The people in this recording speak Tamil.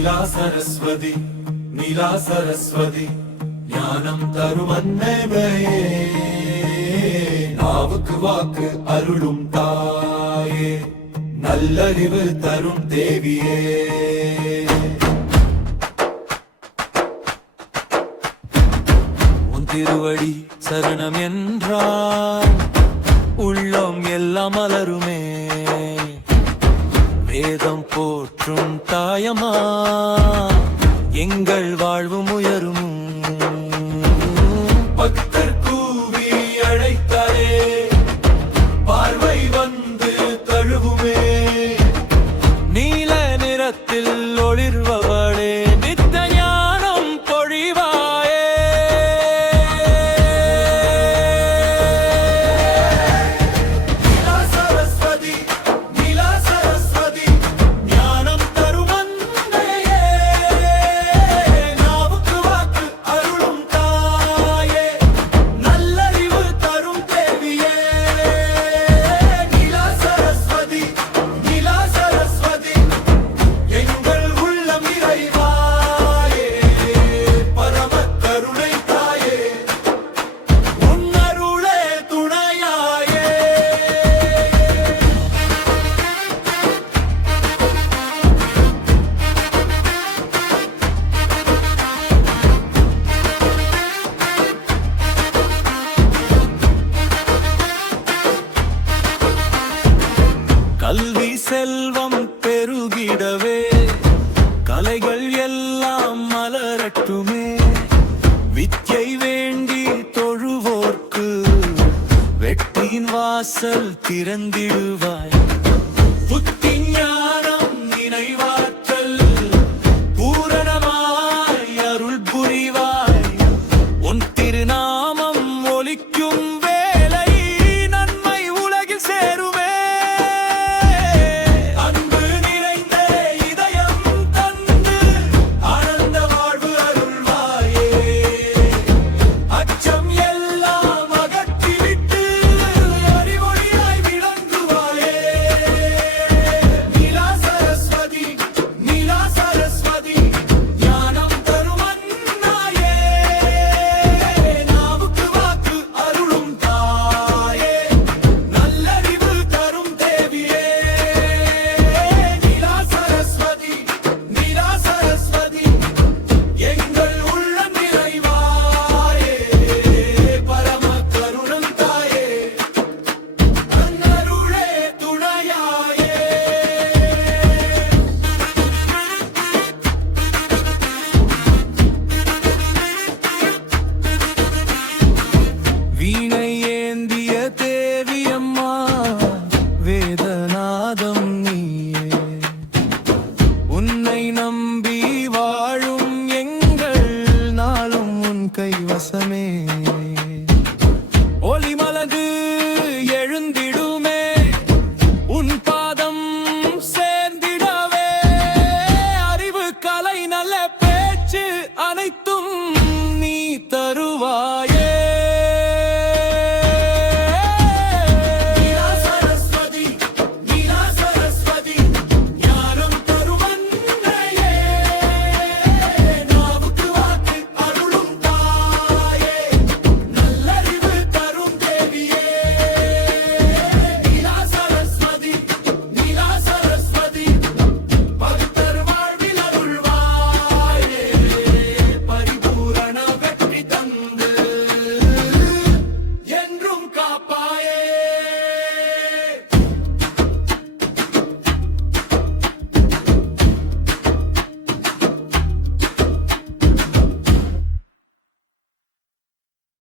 நீலா சரஸ்வதி நீலா சரஸ்வதி ஞானம் தரும் அன்னையே நாவுக்கு வாக்கு அருளும் தாயே நல்லறிவு தரும் தேவியே உன் திருவடி சரணம் என்றால் உள்ளம் எல்லாம் மலருமே வேதம் போற்றும் தாயமா எங்கள் வாழ்வும் உயரும் பக்தர் கூவி அழைத்தாரே பார்வை வந்து தழுவுமே நீல நிறத்தில் ஒளிர்வவளே நித்த ஞானம் பொழிவாயே நீலா சரஸ்வதி நீலா சரஸ்வதி ஞானம் தரும் அன்னையே நாவுக்கு வாக்கு அருளும் தாயே நல்லறிவு தரும் தேவியே நீலா சரஸ்வதி நீலா சரஸ்வதி எங்கள் உள்ளம் இறைவாயே பரம கருணை தாயே உன் அருளே துணையாயே கல்வி செல்வம் பெருகிடவே கலைகள் எல்லாம் மலரட்டுமே வித்யை வேண்டி தொழுவோர்க்கு வெற்றியின் வாசல் திறந்திடுவாய் புத்தி